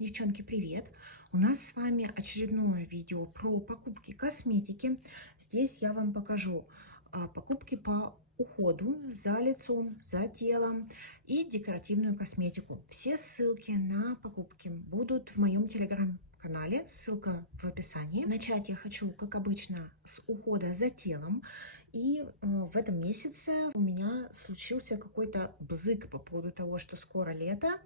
Девчонки, привет! У нас с вами очередное видео про покупки косметики. Здесь я вам покажу покупки по уходу за лицом, за телом и декоративную косметику. Все ссылки на покупки будут в моем телеграм-канале, ссылка в описании. Начать я хочу, как обычно, с ухода за телом. И в этом месяце у меня случился какой-то бзык по поводу того, что скоро лето.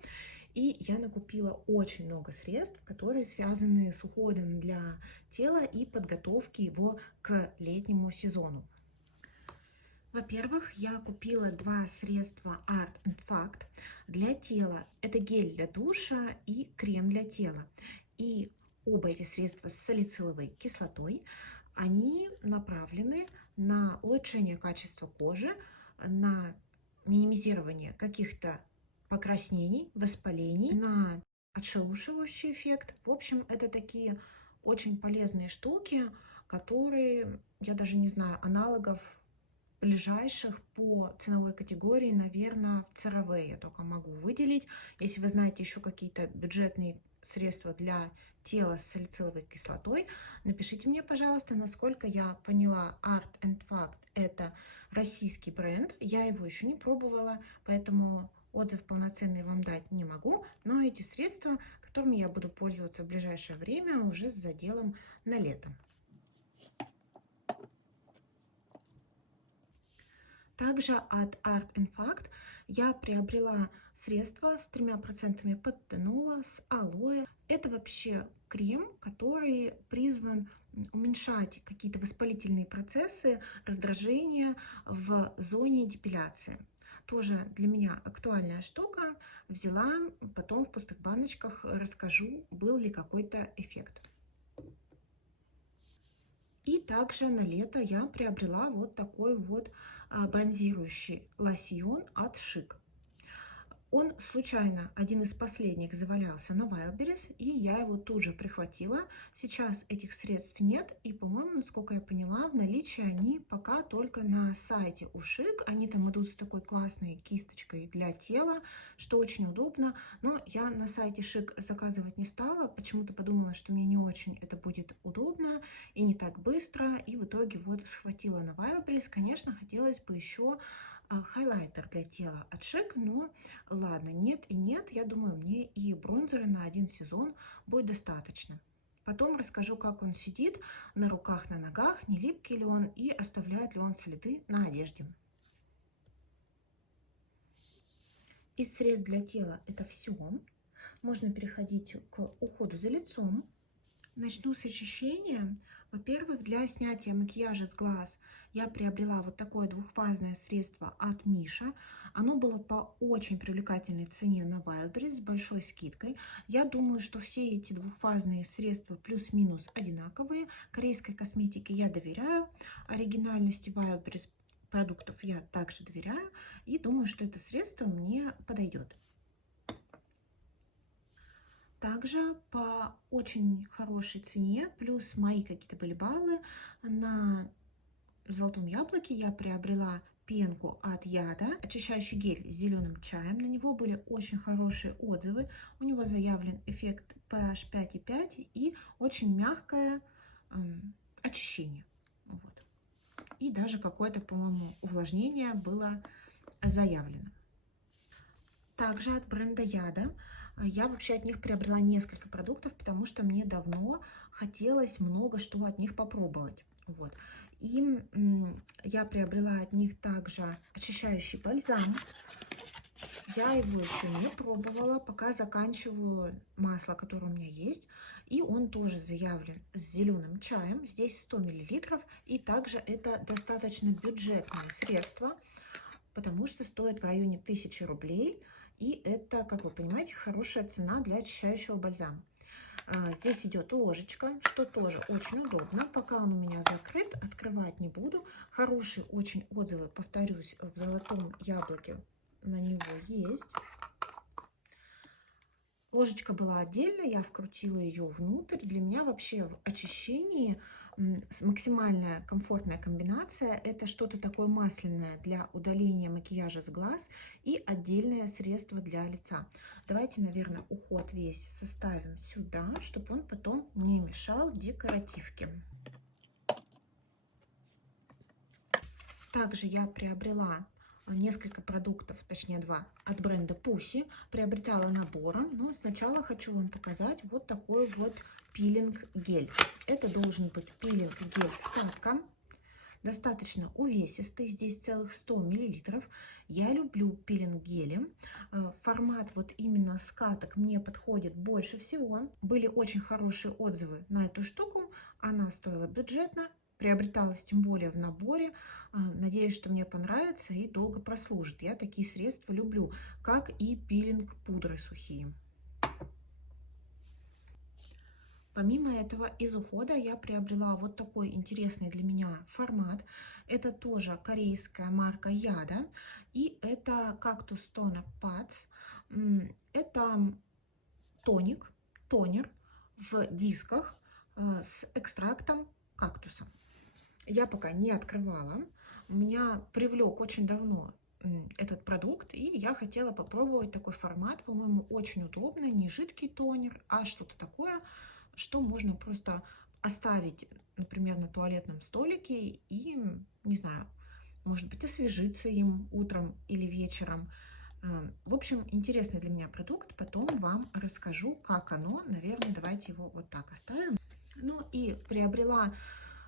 И я накупила очень много средств, которые связаны с уходом для тела и подготовки его к летнему сезону. Во-первых, я купила два средства Art Fact для тела. Это гель для душа и крем для тела. И оба эти средства с салициловой кислотой. Они направлены на улучшение качества кожи, на минимизирование каких-то покраснений, воспалений, на отшелушивающий эффект. В общем, это такие очень полезные штуки, которые, я даже не знаю, аналогов ближайших по ценовой категории, наверное, в ЦРВ я только могу выделить. Если вы знаете еще какие-то бюджетные средства для тела с салициловой кислотой, напишите мне, пожалуйста. Насколько я поняла, Art Fact это российский бренд. Я его еще не пробовала, поэтому отзыв полноценный вам дать не могу. Но эти средства, которыми я буду пользоваться в ближайшее время, уже с заделом на лето. Также от Art Fact я приобрела средство с 3% пантенола, с алоэ. Это вообще крем, который призван уменьшать какие-то воспалительные процессы, раздражения в зоне депиляции. Тоже для меня актуальная штука. Взяла, потом в пустых баночках расскажу, был ли какой-то эффект. И также на лето я приобрела вот такой вот бронзирующий лосьон от Шик. Он случайно, один из последних, завалялся на Wildberries, и я его тут же прихватила. Сейчас этих средств нет, и, по-моему, насколько я поняла, в наличии они пока только на сайте у Шик. Они там идут с такой классной кисточкой для тела, что очень удобно. Но я на сайте Шик заказывать не стала, почему-то подумала, что мне не очень это будет удобно и не так быстро. И в итоге вот схватила на Wildberries. Конечно, хотелось бы еще хайлайтер для тела от Шик, но ладно, нет и нет, я думаю, мне и бронзера на один сезон будет достаточно. Потом расскажу, как он сидит на руках, на ногах, не липкий ли он и оставляет ли он следы на одежде. Из средств для тела это все. Можно переходить к уходу за лицом. Начну с очищения. Во-первых, для снятия макияжа с глаз я приобрела вот такое двухфазное средство от Миша. Оно было по очень привлекательной цене на Wildberries с большой скидкой. Я думаю, что все эти двухфазные средства плюс-минус одинаковые. Корейской косметике я доверяю. Оригинальности Wildberries продуктов я также доверяю. И думаю, что это средство мне подойдет. Также по очень хорошей цене, плюс мои какие-то были баллы, на Золотом Яблоке я приобрела пенку от Яда, очищающий гель с зеленым чаем. На него были очень хорошие отзывы. У него заявлен эффект pH 5,5 и очень мягкое очищение. Вот. И даже какое-то, по-моему, увлажнение было заявлено. Также от бренда Яда я вообще от них приобрела несколько продуктов, потому что мне давно хотелось много что от них попробовать. Вот. И я приобрела от них также очищающий бальзам. Я его еще не пробовала, пока заканчиваю масло, которое у меня есть. И он тоже заявлен с зеленым чаем. Здесь 100 мл. И также это достаточно бюджетное средство, потому что стоит в районе 1000 рублей. И это, как вы понимаете, хорошая цена для очищающего бальзама. Здесь идет ложечка, что тоже очень удобно. Пока он у меня закрыт, открывать не буду. Хорошие очень отзывы, повторюсь, в Золотом Яблоке на него есть. Ложечка была отдельно, я вкрутила ее внутрь. Для меня вообще в очищении Максимальная комфортная комбинация – это что-то такое масляное для удаления макияжа с глаз и отдельное средство для лица. Давайте, наверное, уход весь составим сюда, чтобы он потом не мешал декоративке. Также я приобрела несколько продуктов, точнее 2, от бренда Pussy. Приобретала набором, но сначала хочу вам показать вот такой вот пилинг-гель. Это должен быть пилинг-гель с катком, достаточно увесистый, здесь целых 100 мл. Я люблю пилинг-гели. Формат вот именно с каток мне подходит больше всего. Были очень хорошие отзывы на эту штуку, она стоила бюджетно. Приобреталась тем более в наборе. Надеюсь, что мне понравится и долго прослужит. Я такие средства люблю, как и пилинг-пудры сухие. Помимо этого, из ухода я приобрела вот такой интересный для меня формат. Это тоже корейская марка Яда. И это Cactus Toner Pads. Это тонер в дисках с экстрактом кактуса. Я пока не открывала. Меня привлек очень давно этот продукт, и я хотела попробовать такой формат. По-моему, очень удобно. Не жидкий тонер, а что-то такое, что можно просто оставить, например, на туалетном столике и, не знаю, может быть, освежиться им утром или вечером. В общем, интересный для меня продукт. Потом вам расскажу, как оно. Наверное, давайте его вот так оставим. Ну и приобрела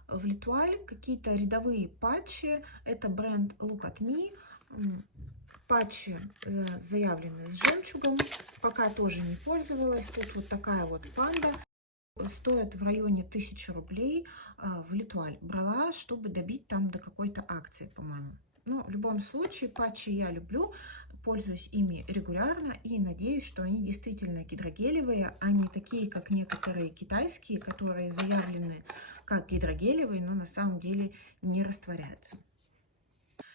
в L'Etoile какие-то рядовые патчи. Это бренд Look at Me. Патчи заявлены с жемчугом. Пока тоже не пользовалась. Тут вот такая вот панда. Стоит в районе 1000 рублей. В L'Etoile брала, чтобы добить там до какой-то акции, по-моему. Но в любом случае патчи я люблю. Пользуюсь ими регулярно и надеюсь, что они действительно гидрогелевые, а не такие, как некоторые китайские, которые заявлены как гидрогелевые, но на самом деле не растворяются.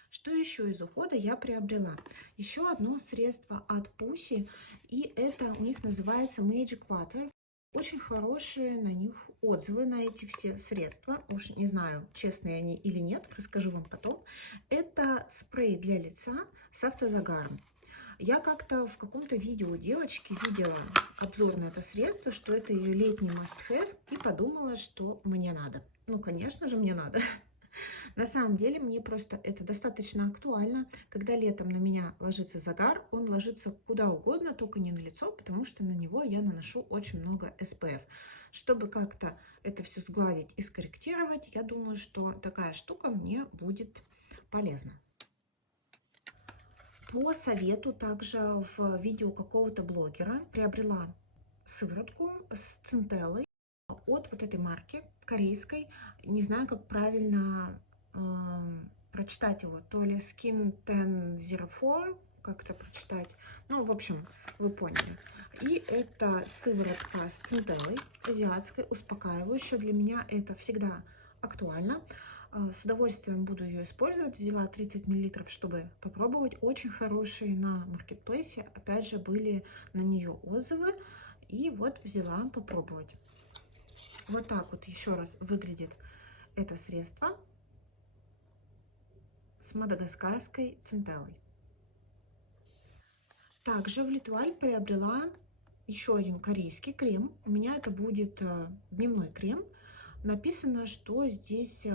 Что еще из ухода я приобрела? Еще одно средство от Pussy, и это у них называется Magic Water. Очень хорошие на них отзывы, на эти все средства. Уж не знаю, честные они или нет, расскажу вам потом. Это спрей для лица с автозагаром. Я как-то в каком-то видео девочки видела обзор на это средство, что это ее летний must-have, и подумала, что мне надо. Ну, конечно же, мне надо. На самом деле, мне просто это достаточно актуально. Когда летом на меня ложится загар, он ложится куда угодно, только не на лицо, потому что на него я наношу очень много SPF. Чтобы как-то это все сгладить и скорректировать, я думаю, что такая штука мне будет полезна. По совету также в видео какого-то блогера приобрела сыворотку с центеллой от вот этой марки корейской. Не знаю, как правильно прочитать его. То ли Skin 1004, как это прочитать. Ну, в общем, вы поняли. И это сыворотка с центеллой азиатской, успокаивающая. Для меня это всегда актуально. С удовольствием буду ее использовать. Взяла 30 мл, чтобы попробовать. Очень хорошие на маркетплейсе. Опять же, были на нее отзывы. И вот взяла попробовать. Вот так вот еще раз выглядит это средство с мадагаскарской центеллой. Также в L'Etoile приобрела еще один корейский крем. У меня это будет дневной крем. Написано, что здесь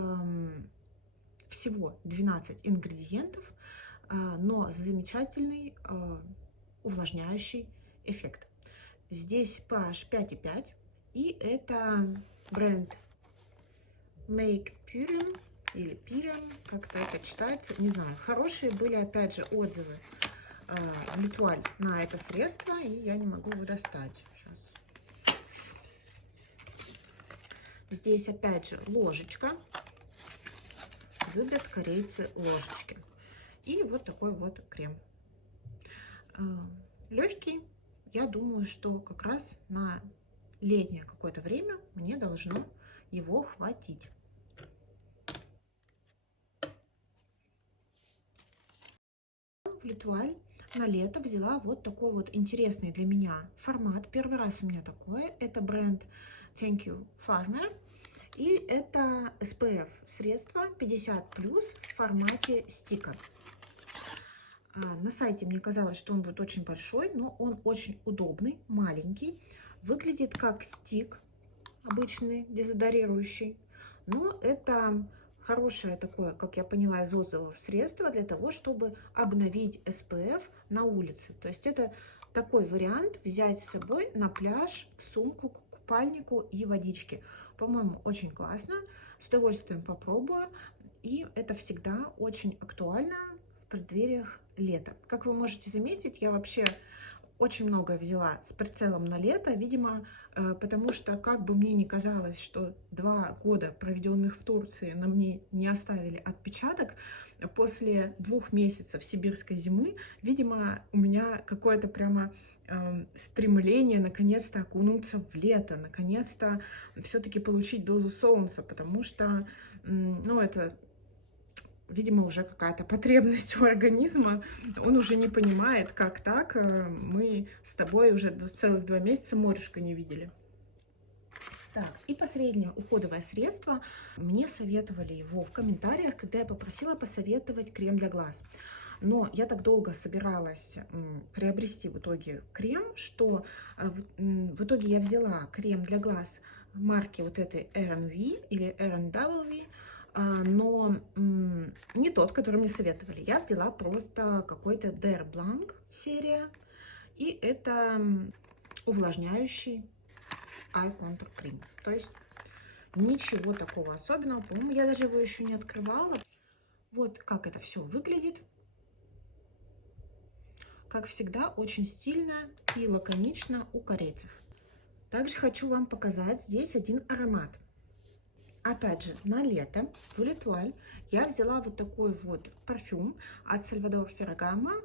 всего 12 ингредиентов, но замечательный увлажняющий эффект. Здесь pH 5,5, и это бренд Make Purium или Purium, как-то это читается, не знаю. Хорошие были, опять же, отзывы в L'Etoile на это средство, и я не могу его достать. Сейчас. Здесь опять же ложечка. Любят корейцы ложечки. И вот такой вот крем. Легкий. Я думаю, что как раз на летнее какое-то время мне должно его хватить. В L'Etoile на лето взяла вот такой вот интересный для меня формат. Первый раз у меня такое. Это бренд Thank You Farmer. И это SPF средство 50+ в формате стика. На сайте мне казалось, что он будет очень большой, но он очень удобный, маленький. Выглядит как стик обычный, дезодорирующий. Но это хорошее такое, как я поняла из отзывов, средство для того, чтобы обновить SPF на улице. То есть это такой вариант взять с собой на пляж, в сумку, к купальнику и водичке. По-моему, очень классно. С удовольствием попробую. И это всегда очень актуально в преддвериях лета. Как вы можете заметить, я вообще очень много взяла с прицелом на лето, видимо, потому что, как бы мне ни казалось, что 2 года, проведенных в Турции, на мне не оставили отпечаток, после 2 месяцев сибирской зимы, видимо, у меня какое-то прямо стремление наконец-то окунуться в лето, наконец-то все-таки получить дозу солнца, потому что, ну, это... Видимо, уже какая-то потребность у организма. Он уже не понимает, как так. Мы с тобой уже целых 2 месяца морюшка не видели. Так, и последнее уходовое средство. Мне советовали его в комментариях, когда я попросила посоветовать крем для глаз. Но я так долго собиралась приобрести в итоге крем, что в итоге я взяла крем для глаз марки вот этой RNV или RNW, но не тот, который мне советовали. Я взяла просто какой-то Der Blanc серия, и это увлажняющий Eye Contour Cream. То есть ничего такого особенного. По-моему, я даже его еще не открывала. Вот как это все выглядит. Как всегда, очень стильно и лаконично у корейцев. Также хочу вам показать здесь один аромат. Опять же, на лето в L'Etoile я взяла вот такой вот парфюм от Salvador Ferragamo.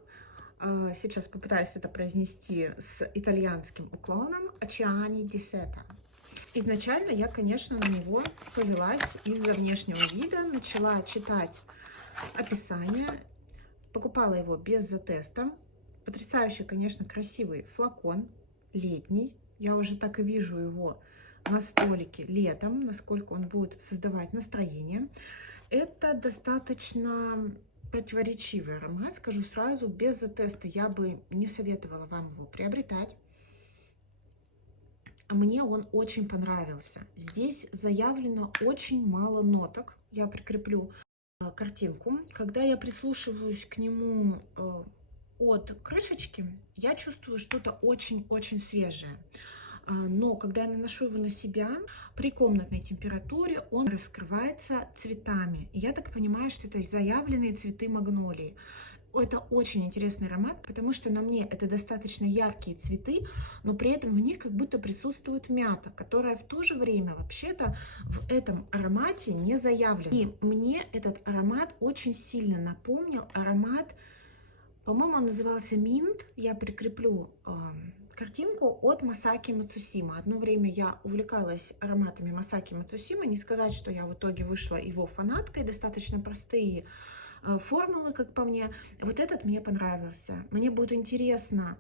Сейчас попытаюсь это произнести с итальянским уклоном. Oceani di Seta. Изначально я, конечно, на него повелась из-за внешнего вида. Начала читать описание. Покупала его без затеста. Потрясающий, конечно, красивый флакон. Летний. Я уже так и вижу его на столике летом, насколько он будет создавать настроение. Это достаточно противоречивый аромат, скажу сразу, без теста я бы не советовала вам его приобретать. Мне он очень понравился. Здесь заявлено очень мало ноток. Я прикреплю картинку. Когда я прислушиваюсь к нему от крышечки, я чувствую что-то очень-очень свежее. Но когда я наношу его на себя, при комнатной температуре он раскрывается цветами. И я так понимаю, что это заявленные цветы магнолии. Это очень интересный аромат, потому что на мне это достаточно яркие цветы, но при этом в них как будто присутствует мята, которая в то же время вообще-то в этом аромате не заявлена. И мне этот аромат очень сильно напомнил аромат, по-моему, он назывался Mint. Я прикреплю картинку от Масаки Мацусима. Одно время я увлекалась ароматами Масаки Мацусима. Не сказать, что я в итоге вышла его фанаткой. Достаточно простые формулы, как по мне. Вот этот мне понравился. Мне будет интересно,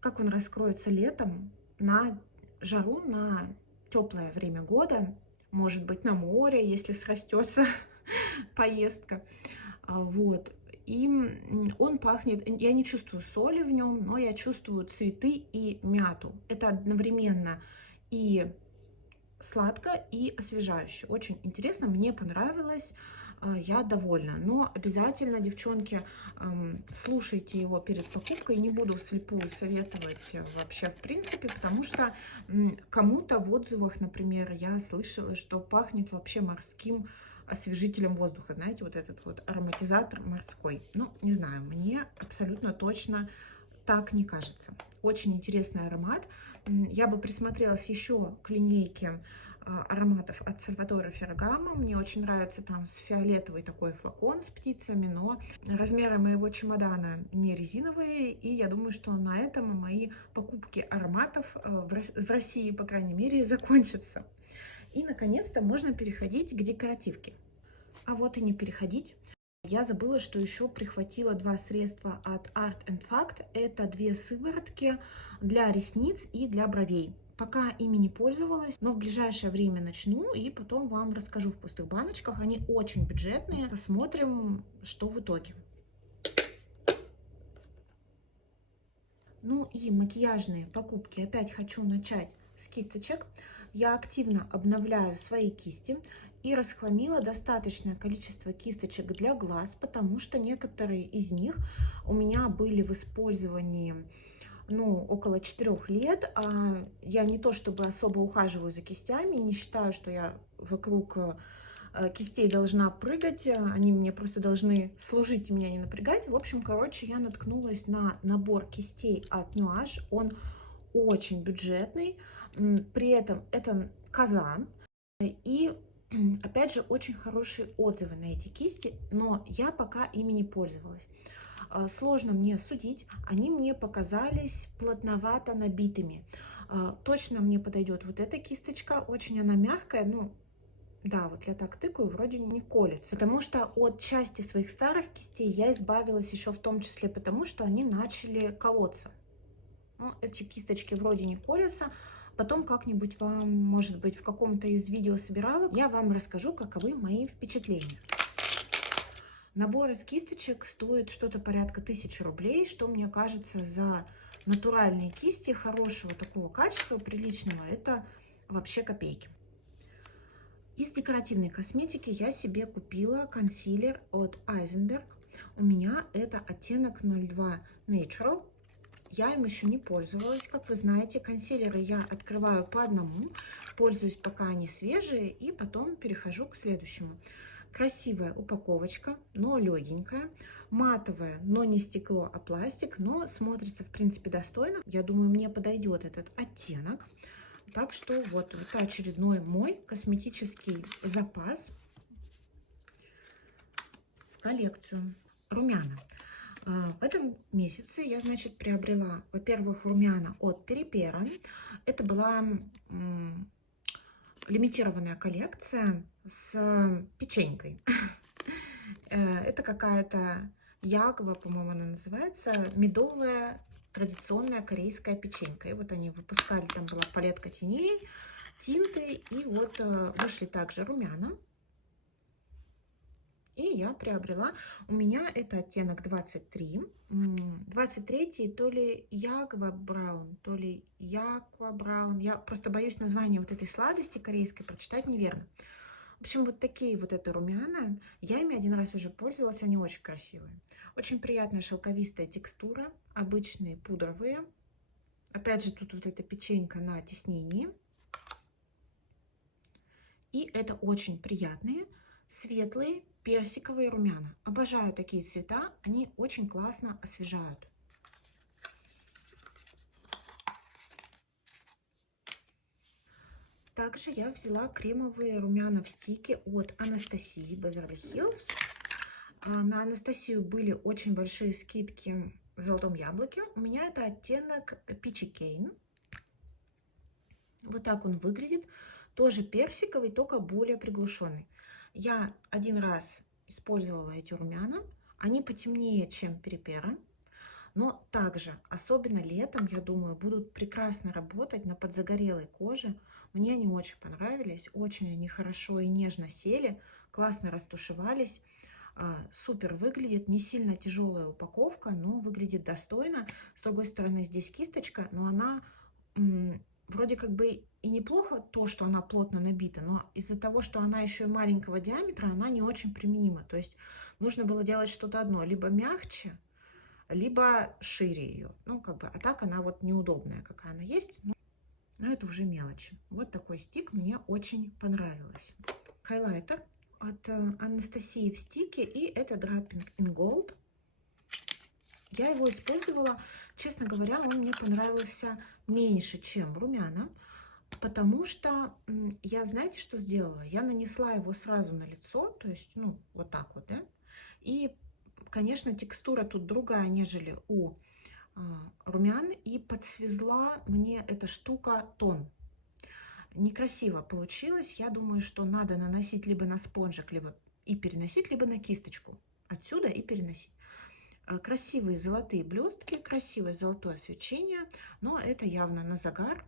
как он раскроется летом на жару, на теплое время года. Может быть, на море, если срастется поездка. Вот. И он пахнет, я не чувствую соли в нем, но я чувствую цветы и мяту. Это одновременно и сладко, и освежающе. Очень интересно, мне понравилось, я довольна. Но обязательно, девчонки, слушайте его перед покупкой. Не буду вслепую советовать вообще в принципе, потому что кому-то в отзывах, например, я слышала, что пахнет вообще морским освежителем воздуха, знаете, вот этот вот ароматизатор морской. Ну, не знаю, мне абсолютно точно так не кажется. Очень интересный аромат. Я бы присмотрелась еще к линейке ароматов от Salvador Ferragamo. Мне очень нравится там с фиолетовый такой флакон с птицами, но размеры моего чемодана не резиновые, и я думаю, что на этом мои покупки ароматов в России, по крайней мере, закончатся. И, наконец-то, можно переходить к декоративке. А вот и не переходить. Я забыла, что еще прихватила 2 средства от Art and Fact. Это 2 сыворотки для ресниц и для бровей. Пока ими не пользовалась, но в ближайшее время начну и потом вам расскажу в пустых баночках. Они очень бюджетные. Посмотрим, что в итоге. Ну и макияжные покупки. Опять хочу начать с кисточек. Я активно обновляю свои кисти и расхламила достаточное количество кисточек для глаз, потому что некоторые из них у меня были в использовании около 4 лет. Я не то чтобы особо ухаживаю за кистями, не считаю, что я вокруг кистей должна прыгать, они мне просто должны служить и меня не напрягать. В общем, короче, я наткнулась на набор кистей от Nuage. Он очень бюджетный, при этом это коза. И опять же, очень хорошие отзывы на эти кисти, но я пока ими не пользовалась. Сложно мне судить, они мне показались плотновато набитыми. Точно мне подойдет вот эта кисточка, очень она мягкая, да, вот я так тыкаю, вроде не колется. Потому что от части своих старых кистей я избавилась еще в том числе потому, что они начали колоться. Эти кисточки вроде не колятся. Потом как-нибудь вам, может быть, в каком-то из видео собиралок, я вам расскажу, каковы мои впечатления. Набор из кисточек стоит что-то порядка 1000 рублей, что мне кажется за натуральные кисти хорошего такого качества, приличного, это вообще копейки. Из декоративной косметики я себе купила консилер от Eisenberg. У меня это оттенок 02 Natural. Я им еще не пользовалась. Как вы знаете, консилеры я открываю по одному, пользуюсь пока они свежие, и потом перехожу к следующему. Красивая упаковочка, но легенькая, матовая, но не стекло, а пластик, но смотрится в принципе достойно. Я думаю, мне подойдет этот оттенок. Так что вот очередной мой косметический запас в коллекцию. Румяна. В этом месяце я, значит, приобрела, во-первых, румяна от Peripera. Это была лимитированная коллекция с печенькой. Это какая-то ягва, по-моему, она называется, медовая традиционная корейская печенька. И вот они выпускали, там была палетка теней, тинты, и вот вышли также румяна. И я приобрела, у меня это оттенок 23, 23 то ли Ягва Браун, то ли Яква Браун, я просто боюсь названия вот этой сладости корейской прочитать неверно. В общем, вот такие вот это румяна, я ими один раз уже пользовалась, они очень красивые. Очень приятная шелковистая текстура, обычные пудровые. Опять же, тут вот эта печенька на тиснении. И это очень приятные, светлые, персиковые румяна. Обожаю такие цвета, они очень классно освежают. Также я взяла кремовые румяна в стике от Анастасии Beverly Hills. На Анастасию были очень большие скидки в Золотом Яблоке. У меня это оттенок Peachy Cane. Вот так он выглядит. Тоже персиковый, только более приглушенный. Я один раз использовала эти румяна. Они потемнее, чем Peripera. Но также, особенно летом, я думаю, будут прекрасно работать на подзагорелой коже. Мне они очень понравились. Очень они хорошо и нежно сели. Классно растушевались. Супер выглядит. Не сильно тяжелая упаковка, но выглядит достойно. С другой стороны, здесь кисточка, но она... Вроде как бы и неплохо то, что она плотно набита, но из-за того, что она еще и маленького диаметра, она не очень применима. То есть нужно было делать что-то одно, либо мягче, либо шире ее. А так она вот неудобная, какая она есть. Но это уже мелочи. Вот такой стик мне очень понравилось. Хайлайтер от Анастасии в стике, и это Dripping in Gold. Я его использовала, честно говоря, он мне понравился меньше, чем румяна, потому что я, знаете, что сделала? Я нанесла его сразу на лицо, то есть, вот так вот, да, и, конечно, текстура тут другая, нежели у румян, и подсвезла мне эта штука тон. Некрасиво получилось, я думаю, что надо наносить либо на спонжик, либо и переносить, либо на кисточку, отсюда и переносить. Красивые золотые блестки, красивое золотое свечение, но это явно на загар.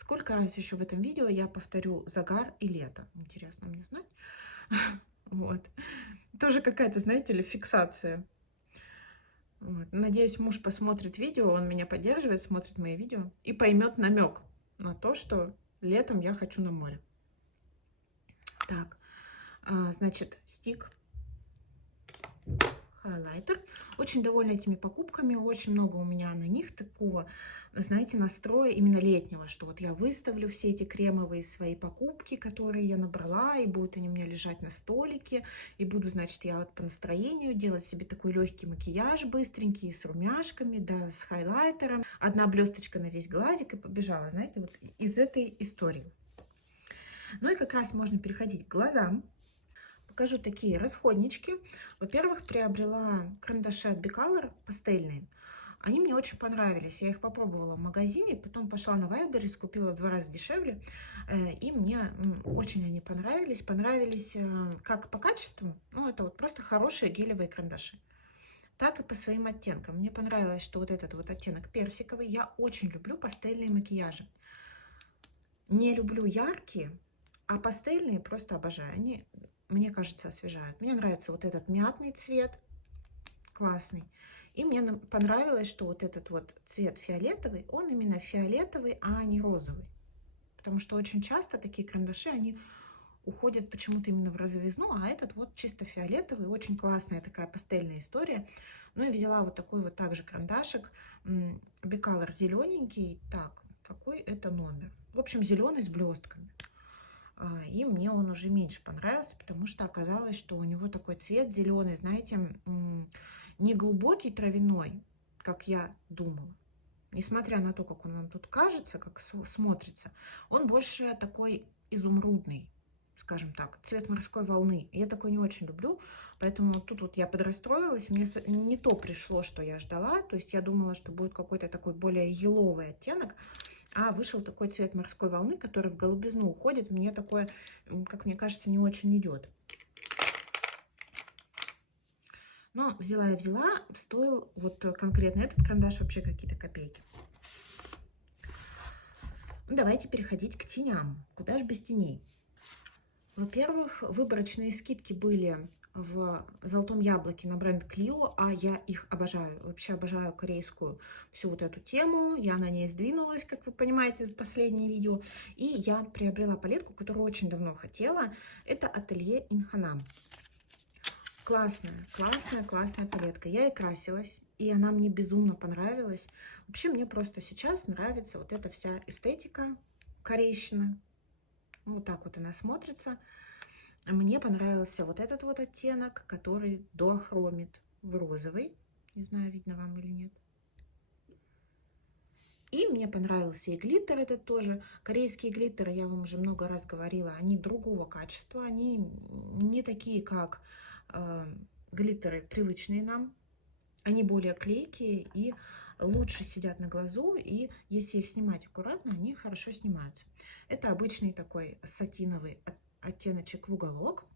Сколько раз еще в этом видео я повторю загар и лето? Интересно мне знать. Вот. Тоже какая-то, знаете ли, фиксация. Вот. Надеюсь, муж посмотрит видео, он меня поддерживает, смотрит мои видео и поймет намек на то, что летом я хочу на море. Так, значит, стик, хайлайтер. Очень довольна этими покупками, очень много у меня на них такого, знаете, настроя именно летнего, что вот я выставлю все эти кремовые свои покупки, которые я набрала, и будут они у меня лежать на столике, и буду, значит, я вот по настроению делать себе такой легкий макияж быстренький, с румяшками, да, с хайлайтером, одна блесточка на весь глазик, и побежала, знаете, вот из этой истории. Ну и как раз можно переходить к глазам. Покажу такие расходнички. Во-первых, приобрела карандаши от Bicolor пастельные. Они мне очень понравились. Я их попробовала в магазине, потом пошла на Wildberries, купила в 2 раза дешевле. И мне очень они понравились. Понравились как по качеству, ну это вот просто хорошие гелевые карандаши, так и по своим оттенкам. Мне понравилось, что вот этот вот оттенок персиковый. Я очень люблю пастельные макияжи. Не люблю яркие, а пастельные просто обожаю. Они, мне кажется, освежают. Мне нравится вот этот мятный цвет, классный. И мне понравилось, что вот этот вот цвет фиолетовый, он именно фиолетовый, а не розовый. Потому что очень часто такие карандаши, они уходят почему-то именно в розовизну, а этот вот чисто фиолетовый, очень классная такая пастельная история. Ну и взяла вот такой вот также карандашик, Bicolor зелененький. Так, какой это номер? В общем, зеленый с блестками. И мне он уже меньше понравился, потому что оказалось, что у него такой цвет зеленый, знаете, не глубокий травяной, как я думала. Несмотря на то, как он нам тут кажется, как смотрится, он больше такой изумрудный, скажем так, цвет морской волны. Я такой не очень люблю, поэтому тут вот я подрастроилась, мне не то пришло, что я ждала, то есть я думала, что будет какой-то такой более еловый оттенок, а вышел такой цвет морской волны, который в голубизну уходит. Мне такое, как мне кажется, не очень идет. Но взяла и взяла, стоил вот конкретно этот карандаш вообще какие-то копейки. Давайте переходить к теням. Куда же без теней? Во-первых, выборочные скидки были в Золотом Яблоке на бренд Clio, а я их обожаю. Вообще обожаю корейскую всю вот эту тему. Я на ней сдвинулась, как вы понимаете, в последнее видео. И я приобрела палетку, которую очень давно хотела. Это Atelier in Hanam. Классная, классная, классная палетка. Я и красилась, и она мне безумно понравилась. Вообще мне просто сейчас нравится вот эта вся эстетика корейщина. Вот так вот она смотрится. Мне понравился вот этот вот оттенок, который доохромит в розовый. Не знаю, видно вам или нет. И мне понравился и глиттер этот тоже. Корейские глиттеры, я вам уже много раз говорила, они другого качества. Они не такие, как глиттеры привычные нам. Они более клейкие и лучше сидят на глазу. И если их снимать аккуратно, они хорошо снимаются. Это обычный такой сатиновый оттеночек в уголок.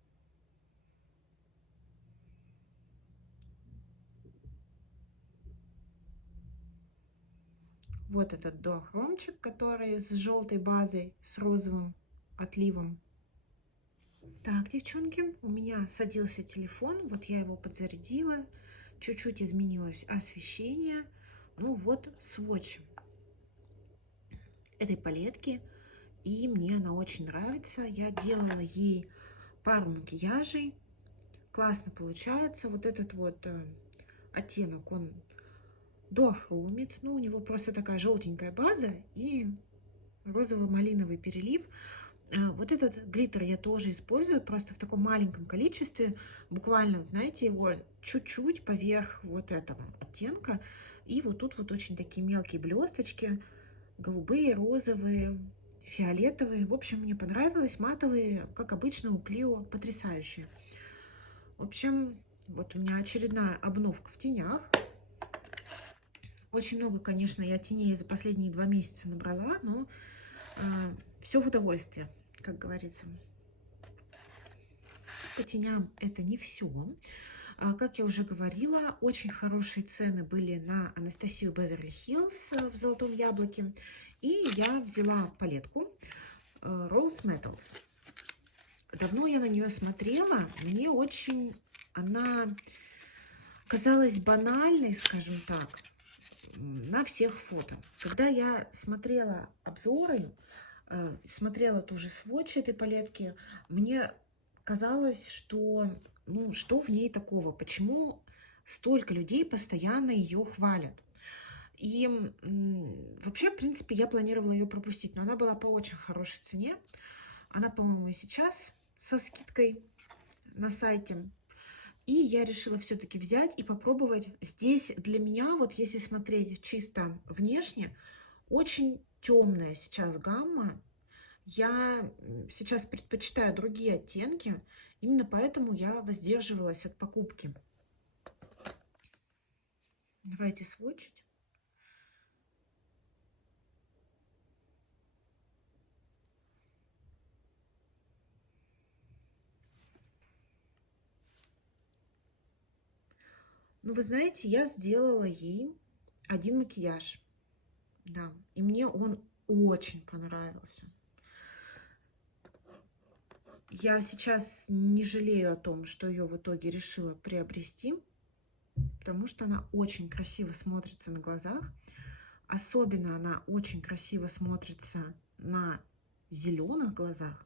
Вот этот доохромчик, который с желтой базой, с розовым отливом. Так, девчонки, у меня садился телефон, вот я его подзарядила, чуть-чуть изменилось освещение. Ну вот сводч этой палетки, и мне она очень нравится. Я делала ей пару макияжей, классно получается. Вот этот вот оттенок, он доохромит, ну у него просто такая желтенькая база и розово-малиновый перелив. Вот этот глиттер я тоже использую, просто в таком маленьком количестве, буквально, знаете, его чуть-чуть поверх вот этого оттенка. И вот тут вот очень такие мелкие блесточки, голубые, розовые, фиолетовые. В общем, мне понравилось. Матовые, как обычно, у Clio потрясающие. В общем, вот у меня очередная обновка в тенях. Очень много, конечно, я теней за последние 2 месяца набрала, но все в удовольствие, как говорится. По теням это не все. Как я уже говорила, очень хорошие цены были на Анастасию Беверли Хиллз в Золотом Яблоке. И я взяла палетку Rose Metals. Давно я на нее смотрела, мне очень она казалась банальной, скажем так, на всех фото. Когда я смотрела обзоры, смотрела ту же сводч этой палетки, мне казалось, что, ну, что в ней такого, почему столько людей постоянно ее хвалят. И вообще, в принципе, я планировала ее пропустить, но она была по очень хорошей цене. Она, по-моему, и сейчас со скидкой на сайте. И я решила все-таки взять и попробовать. Здесь для меня, вот если смотреть чисто внешне, очень темная сейчас гамма. Я сейчас предпочитаю другие оттенки, именно поэтому я воздерживалась от покупки. Давайте сводчить. Ну, вы знаете, я сделала ей один макияж. Да, и мне он очень понравился. Я сейчас не жалею о том, что ее в итоге решила приобрести, потому что она очень красиво смотрится на глазах. Особенно она очень красиво смотрится на зеленых глазах.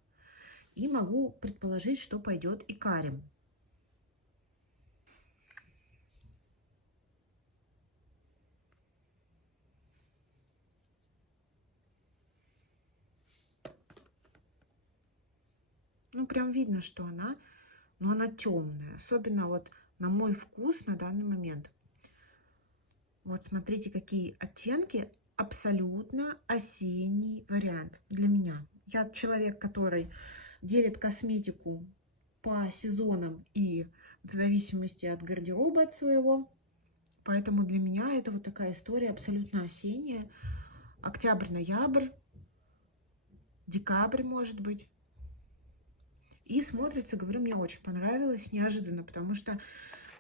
И могу предположить, что пойдет и карим. Ну, прям видно, что она, но она темная. Особенно вот на мой вкус на данный момент. Вот смотрите, какие оттенки. Абсолютно осенний вариант для меня. Я человек, который делит косметику по сезонам и в зависимости от гардероба от своего. Поэтому для меня это вот такая история абсолютно осенняя. Октябрь-ноябрь, декабрь, может быть. И смотрится, говорю, мне очень понравилось, неожиданно, потому что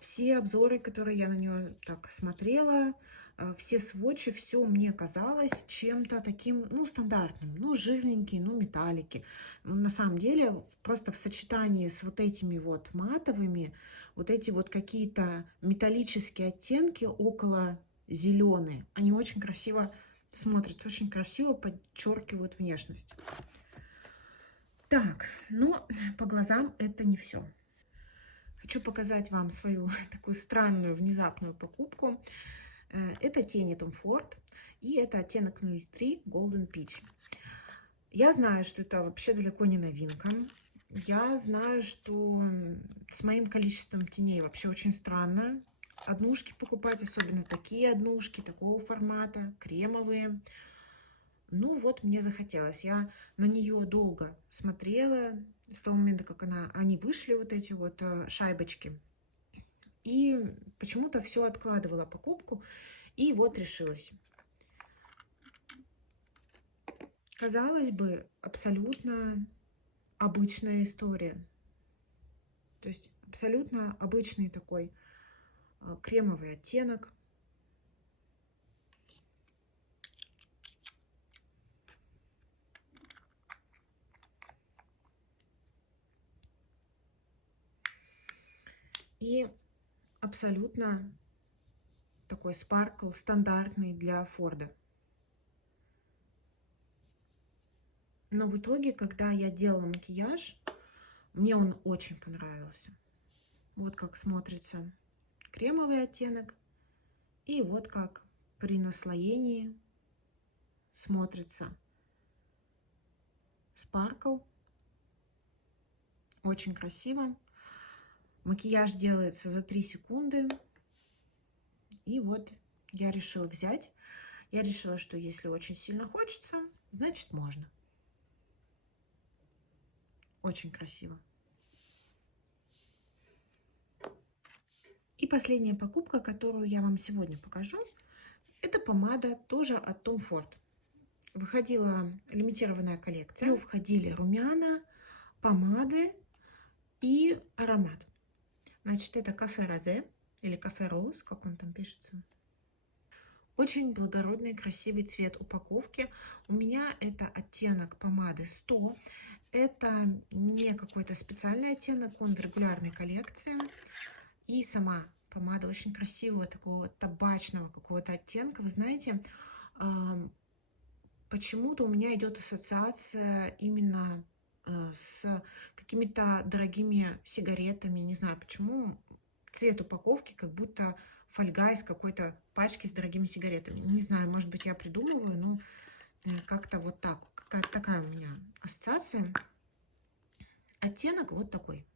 все обзоры, которые я на нее так смотрела, все сводчи, все мне казалось чем-то таким, ну, стандартным, ну, жирненький, ну, металлики. На самом деле, просто в сочетании с вот этими вот матовыми, вот эти вот какие-то металлические оттенки около зеленые, они очень красиво смотрятся, очень красиво подчеркивают внешность. Так, но по глазам это не все. Хочу показать вам свою такую странную внезапную покупку. Это тени Tom Ford, и это оттенок 03 Golden Peach. Я знаю, что это вообще далеко не новинка. Я знаю, что с моим количеством теней вообще очень странно однушки покупать, особенно такие однушки, такого формата, кремовые. Ну вот, мне захотелось. Я на нее долго смотрела, с того момента, как они вышли, вот эти вот шайбочки. И почему-то все откладывала покупку. И вот решилась. Казалось бы, абсолютно обычная история. То есть абсолютно обычный такой кремовый оттенок. И абсолютно такой спаркл, стандартный для Форда. Но в итоге, когда я делала макияж, мне он очень понравился. Вот как смотрится кремовый оттенок. И вот как при наслоении смотрится спаркл. Очень красиво. Макияж делается за 3 секунды. И вот я решила взять. Я решила, что если очень сильно хочется, значит можно. Очень красиво. И последняя покупка, которую я вам сегодня покажу, это помада тоже от Tom Ford. Выходила лимитированная коллекция. В нее входили румяна, помады и аромат. Значит, это кафе Розе или кафе Роуз, как он там пишется. Очень благородный, красивый цвет упаковки. У меня это оттенок помады 100. Это не какой-то специальный оттенок, он в регулярной коллекции. И сама помада очень красивого, такого табачного какого-то оттенка. Вы знаете, почему-то у меня идет ассоциация именно с какими-то дорогими сигаретами. Не знаю почему. Цвет упаковки как будто фольга из какой-то пачки с дорогими сигаретами. Не знаю, может быть, я придумываю, но как-то вот так. Какая-то такая у меня ассоциация. Оттенок вот такой.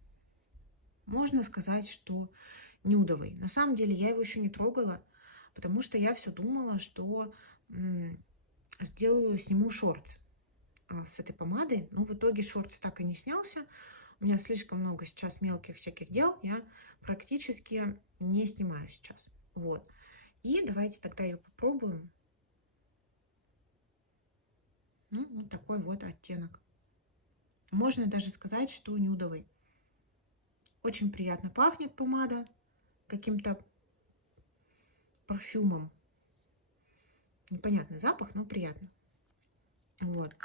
Можно сказать, что нюдовый. На самом деле я его еще не трогала, потому что я все думала, что сниму шортс с этой помадой. Но в итоге шортс так и не снялся. У меня слишком много сейчас мелких всяких дел. Я практически не снимаю сейчас. Вот. И давайте тогда ее попробуем. Ну, вот такой вот оттенок. Можно даже сказать, что нюдовый. Очень приятно пахнет помада каким-то парфюмом. Непонятный запах, но приятно. Вот.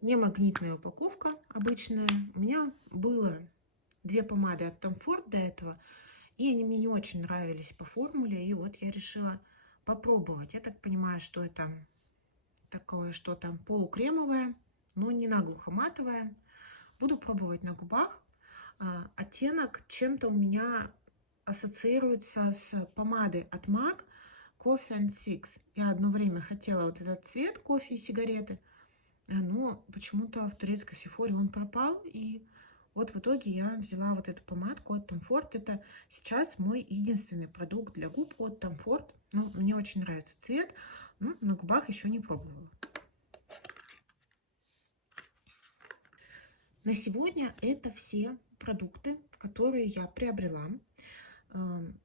Не магнитная упаковка обычная. У меня было 2 помады от Tom Ford до этого, и они мне не очень нравились по формуле, и вот я решила попробовать. Я так понимаю, что это такое что-то полукремовое, но не наглухо матовое. Буду пробовать на губах. Оттенок чем-то у меня ассоциируется с помадой от MAC Coffee and Six. Я одно время хотела вот этот цвет кофе и сигареты, но почему-то в турецкой Сефоре он пропал, и вот в итоге я взяла вот эту помадку от Tom Ford. Это сейчас мой единственный продукт для губ от Tom Ford. Ну, мне очень нравится цвет, но на губах еще не пробовала. На сегодня это все продукты, которые я приобрела.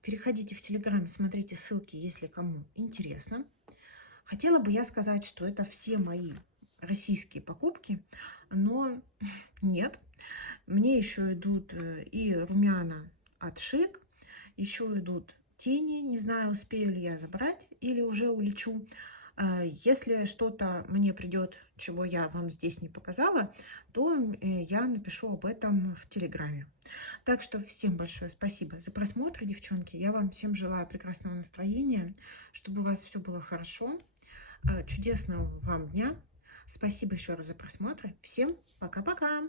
Переходите в Телеграм, смотрите ссылки, если кому интересно. Хотела бы я сказать, что это все мои российские покупки, но нет. Мне еще идут и румяна от Шик, еще идут тени. Не знаю, успею ли я забрать или уже улечу. Если что-то мне придет, чего я вам здесь не показала, то я напишу об этом в Телеграме. Так что всем большое спасибо за просмотр, девчонки. Я вам всем желаю прекрасного настроения, чтобы у вас все было хорошо. Чудесного вам дня. Спасибо еще раз за просмотр. Всем пока-пока.